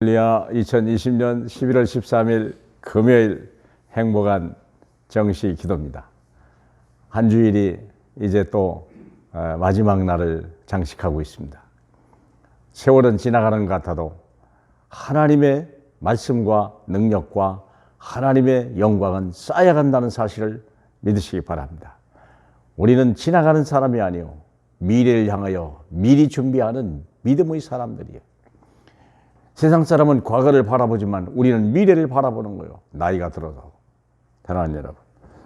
할렐루야. 2020년 11월 13일 금요일 행복한 정시 기도입니다. 한 주일이 이제 또 마지막 날을 장식하고 있습니다. 세월은 지나가는 것 같아도 하나님의 말씀과 능력과 하나님의 영광은 쌓여간다는 사실을 믿으시기 바랍니다. 우리는 지나가는 사람이 아니요 미래를 향하여 미리 준비하는 믿음의 사람들이에요. 세상 사람은 과거를 바라보지만 우리는 미래를 바라보는 거예요. 나이가 들어서. 사랑하는 여러분,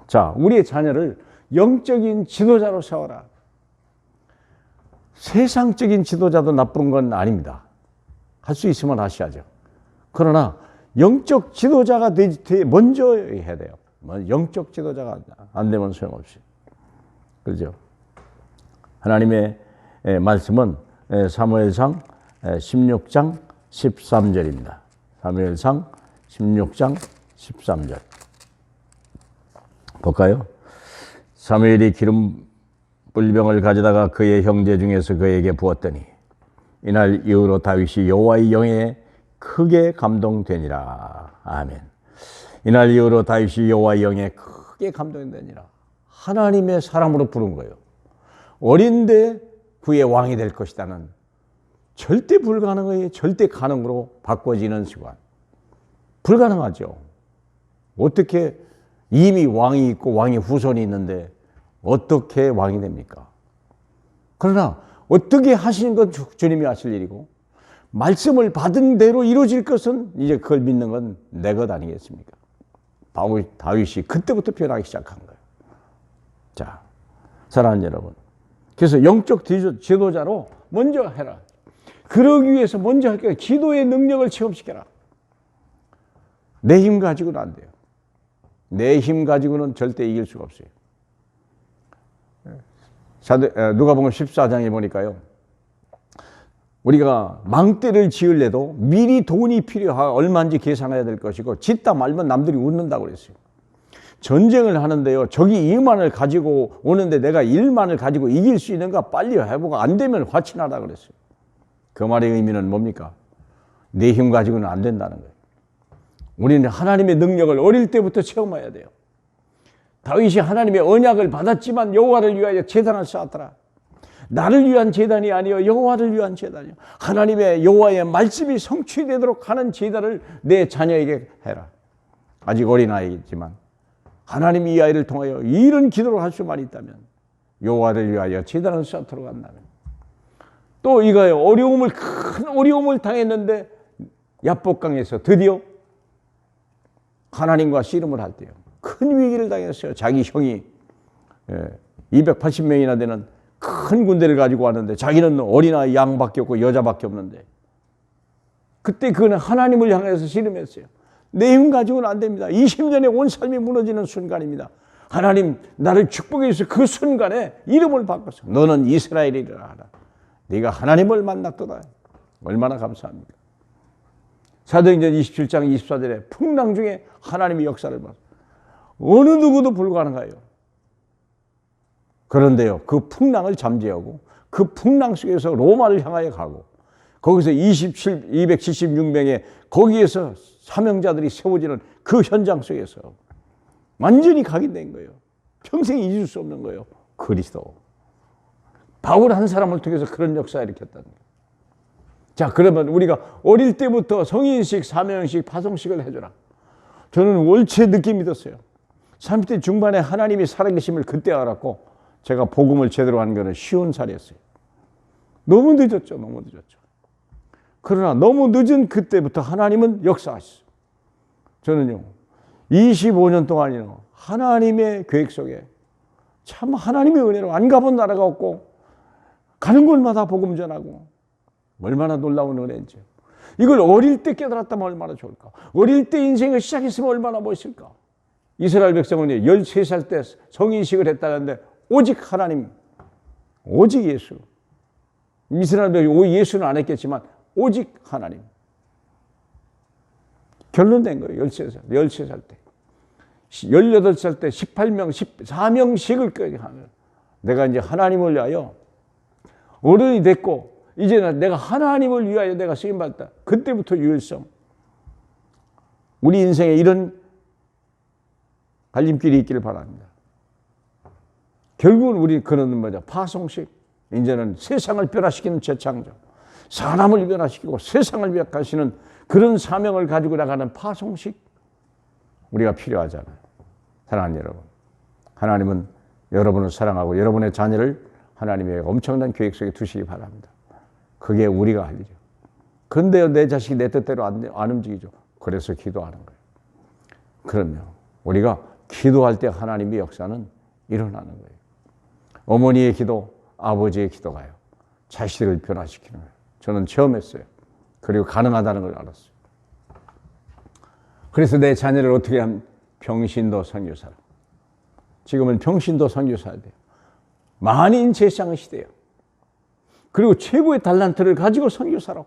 자, 우리의 자녀를 영적인 지도자로 세워라. 세상적인 지도자도 나쁜 건 아닙니다. 할 수 있으면 하셔야죠. 그러나 영적 지도자가 먼저 해야 돼요. 영적 지도자가 안 되면 소용없이. 그렇죠? 하나님의 말씀은 사무엘상 16장 13절입니다. 사무엘상 16장 13절. 볼까요? 사무엘이 기름 뿔병을 가져다가 그의 형제 중에서 그에게 부었더니 이날 이후로 다윗이 여호와의 영에 크게 감동되니라. 아멘. 이날 이후로 다윗이 여호와의 영에 크게 감동되니라. 하나님의 사람으로 부른 거예요. 어린데 그의 왕이 될 것이다는 절대 불가능의 절대 가능으로 바꿔지는 시간. 불가능하죠. 어떻게 이미 왕이 있고 왕의 후손이 있는데 어떻게 왕이 됩니까? 그러나 어떻게 하시는 건 주님이 하실 일이고 말씀을 받은 대로 이루어질 것은 이제 그걸 믿는 건 내 것 아니겠습니까? 다윗이 그때부터 변하기 시작한 거예요. 자, 사랑하는 여러분, 그래서 영적 지도자로 먼저 해라. 그러기 위해서 먼저 할 거예요. 기도의 능력을 체험시켜라. 내 힘 가지고는 안 돼요. 내 힘 가지고는 절대 이길 수가 없어요. 누가복음 14장에 보니까요, 우리가 망대를 지으려도 미리 돈이 필요하고 얼마인지 계산해야 될 것이고 짓다 말면 남들이 웃는다고 그랬어요. 전쟁을 하는데요, 적이 2만을 가지고 오는데 내가 1만을 가지고 이길 수 있는가 빨리 해보고 안 되면 화친하라 그랬어요. 그 말의 의미는 뭡니까? 내 힘 가지고는 안 된다는 거예요. 우리는 하나님의 능력을 어릴 때부터 체험해야 돼요. 다윗이 하나님의 언약을 받았지만 여호와를 위하여 제단을 쌓았더라. 나를 위한 제단이 아니요 여호와를 위한 제단이요. 하나님의 여호와의 말씀이 성취되도록 하는 제단을 내 자녀에게 해라. 아직 어린아이지만 하나님이 이 아이를 통하여 이런 기도를 할 수만 있다면 여호와를 위하여 제단을 쌓도록 한다면, 또 이거예요. 큰 어려움을 당했는데 야복강에서 드디어 하나님과 씨름을 할 때요, 큰 위기를 당했어요. 자기 형이 280명이나 되는 큰 군대를 가지고 왔는데 자기는 어린아이 양밖에 없고 여자밖에 없는데, 그때 그는 하나님을 향해서 씨름했어요. 내 힘 가지고는 안 됩니다. 20년의 온 삶이 무너지는 순간입니다. 하나님 나를 축복해 주셔서 그 순간에 이름을 바꿨어. 너는 이스라엘이라 하라. 네가 하나님을 만났도다. 얼마나 감사합니까? 사도행전 27장 24절에 풍랑 중에 하나님의 역사를 봤어요. 어느 누구도 불가능해요. 그런데요, 그 풍랑을 잠재우고 그 풍랑 속에서 로마를 향하여 가고 거기서 276명의 거기에서 사명자들이 세워지는 그 현장 속에서 완전히 각인된 거예요. 평생 잊을 수 없는 거예요. 그리스도. 바울 한 사람을 통해서 그런 역사를 일으켰다는 거예요. 자, 그러면 우리가 어릴 때부터 성인식, 사명식, 파송식을 해줘라. 저는 월체 늦게 믿었어요. 30대 중반에 하나님이 살아계심을 그때 알았고 제가 복음을 제대로 하는 것은 50살이었어요. 너무 늦었죠. 너무 늦었죠. 그러나 너무 늦은 그때부터 하나님은 역사하셨어요. 저는요, 25년 동안이요, 하나님의 계획 속에 참 하나님의 은혜로 안 가본 나라가 없고 가는 곳마다 복음 전하고, 얼마나 놀라운 은혜인지. 이걸 어릴 때 깨달았다면 얼마나 좋을까. 어릴 때 인생을 시작했으면 얼마나 멋있을까. 이스라엘 백성은 13살 때 성인식을 했다는데 오직 하나님, 오직 예수. 이스라엘 백성 예수는 안 했겠지만 오직 하나님. 결론된 거예요. 13살 때. 18살 때 18명, 14명씩을 하면 내가 이제 하나님을 위하여 어른이 됐고 이제는 내가 하나님을 위하여 내가 쓰임받다. 그때부터 유일성. 우리 인생에 이런 갈림길이 있기를 바랍니다. 결국은 우리 그런 뭐죠? 파송식. 이제는 세상을 변화시키는 재창조. 사람을 변화시키고 세상을 변화시키는 그런 사명을 가지고 나가는 파송식. 우리가 필요하잖아요. 사랑하는 여러분. 하나님은 여러분을 사랑하고 여러분의 자녀를 하나님의 엄청난 계획 속에 두시기 바랍니다. 그게 우리가 할 일이죠. 근데요, 내 자식이 내 뜻대로 안 움직이죠. 그래서 기도하는 거예요. 그러면 우리가 기도할 때 하나님의 역사는 일어나는 거예요. 어머니의 기도, 아버지의 기도가요. 자식을 변화시키는 거예요. 저는 체험했어요. 그리고 가능하다는 걸 알았어요. 그래서 내 자녀를 어떻게 하면 평신도 선교사로. 지금은 평신도 선교사야 돼요. 만인 제상 시대예요. 그리고 최고의 달란트를 가지고 선교사로.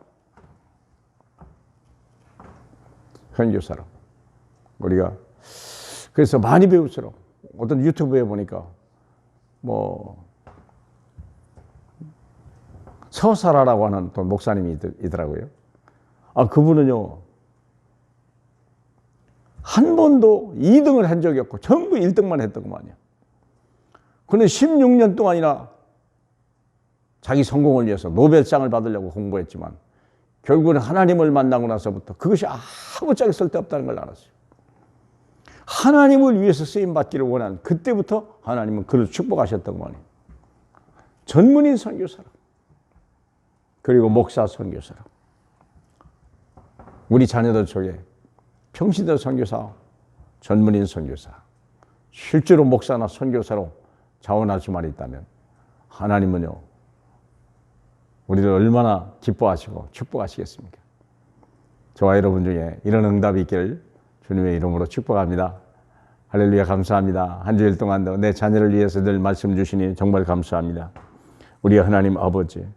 선교사로. 우리가 그래서 많이 배울수록 어떤 유튜브에 보니까 뭐 서사라라고 하는 또 목사님이 있더라고요. 그분은요 한 번도 2등을 한 적이 없고 전부 1등만 했더구만요. 그런데 16년 동안이나 자기 성공을 위해서 노벨상을 받으려고 공부했지만 결국은 하나님을 만나고 나서부터 그것이 아무짝에 쓸데없다는 걸 알았어요. 하나님을 위해서 쓰임받기를 원하는 그때부터 하나님은 그를 축복하셨더구만요. 전문인 선교사라. 그리고 목사 선교사라. 우리 자녀들 속에 평신도 선교사, 전문인 선교사, 실제로 목사나 선교사로 자원할 수만 있다면 하나님은요 우리를 얼마나 기뻐하시고 축복하시겠습니까? 저와 여러분 중에 이런 응답이 있기를 주님의 이름으로 축복합니다. 할렐루야. 감사합니다. 한 주일 동안도 내 자녀를 위해서 늘 말씀 주시니 정말 감사합니다. 우리 하나님 아버지,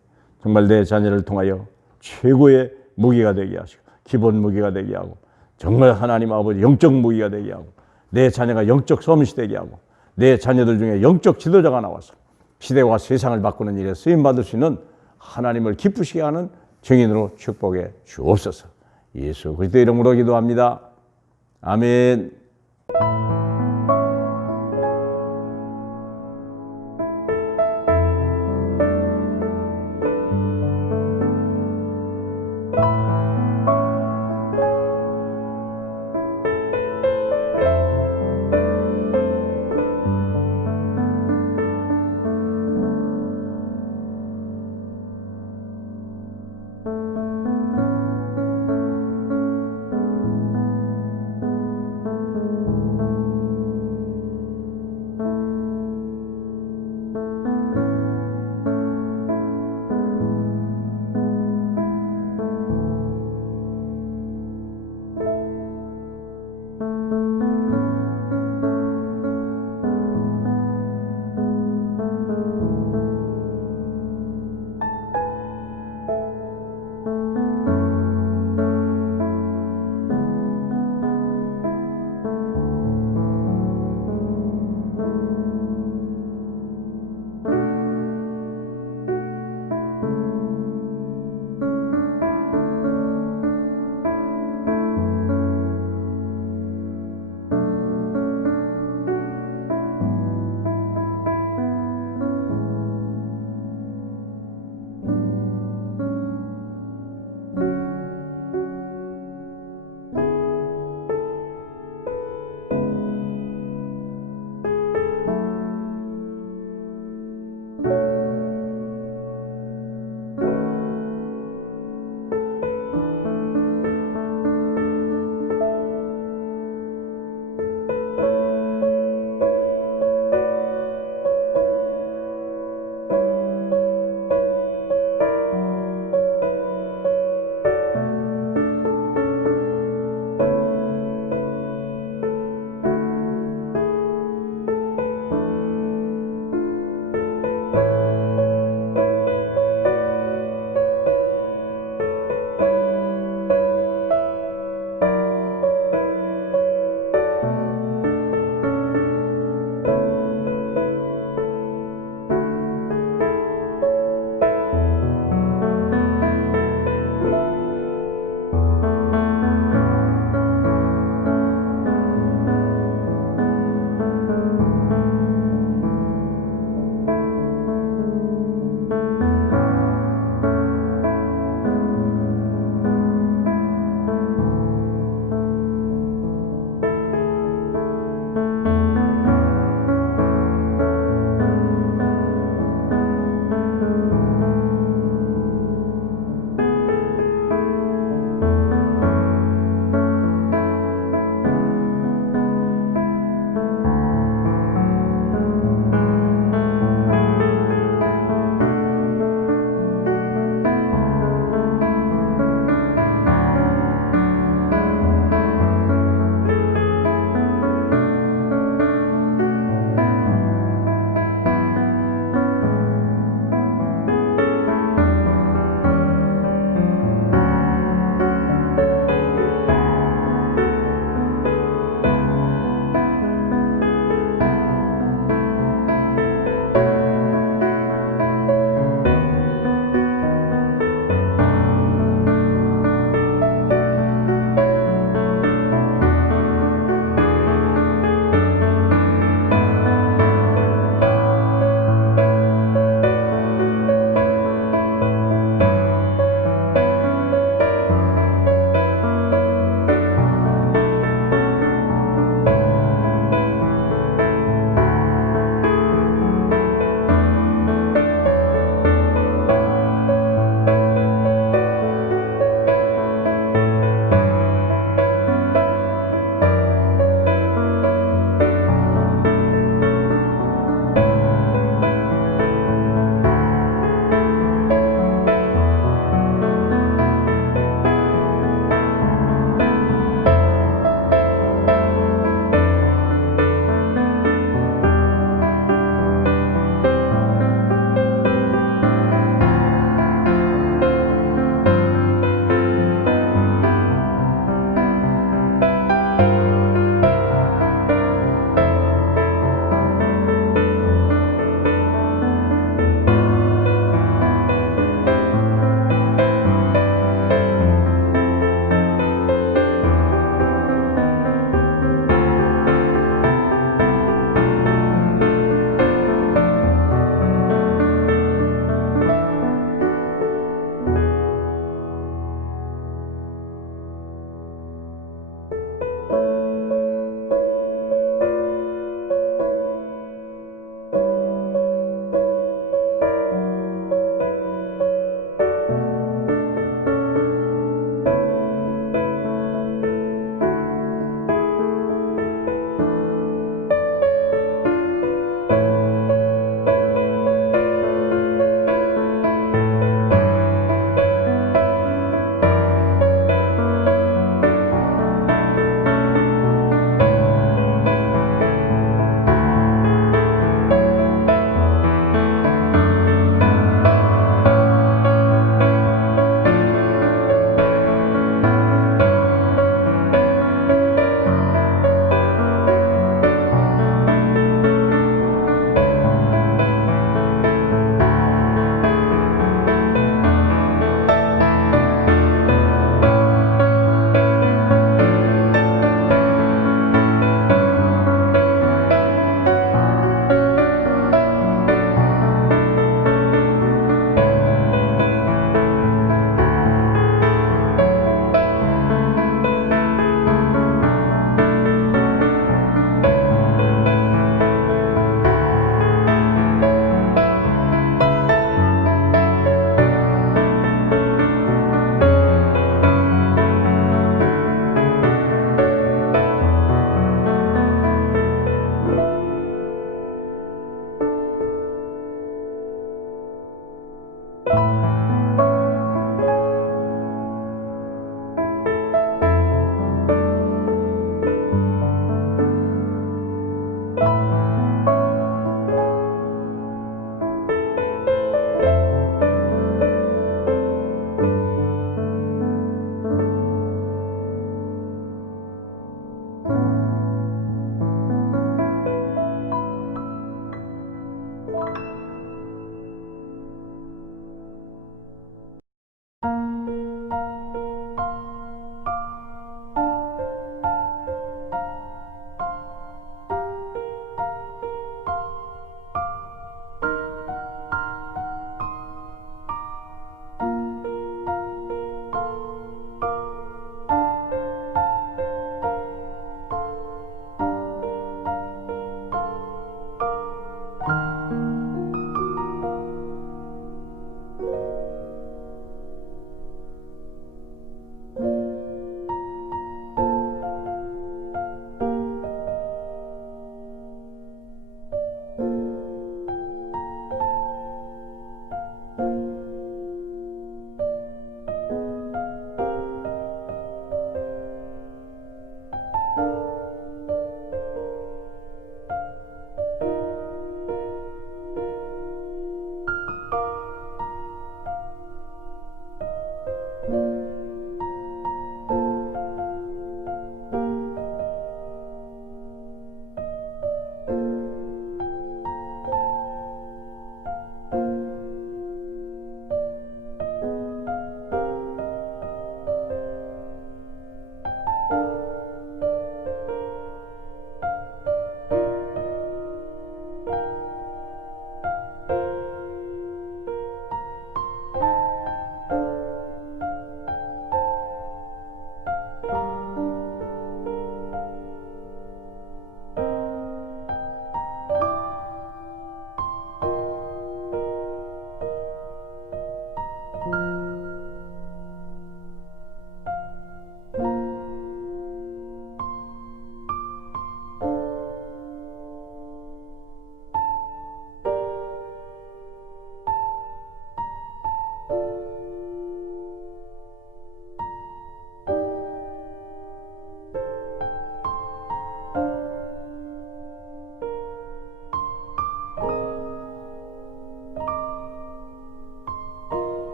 정말 내 자녀를 통하여 최고의 무기가 되게 하시고 기본 무기가 되게 하고 정말 하나님 아버지 영적 무기가 되게 하고 내 자녀가 영적 섬시 되게 하고 내 자녀들 중에 영적 지도자가 나와서 시대와 세상을 바꾸는 일에 쓰임받을 수 있는 하나님을 기쁘시게 하는 증인으로 축복해 주옵소서. 예수 그리스도 이름으로 기도합니다. 아멘.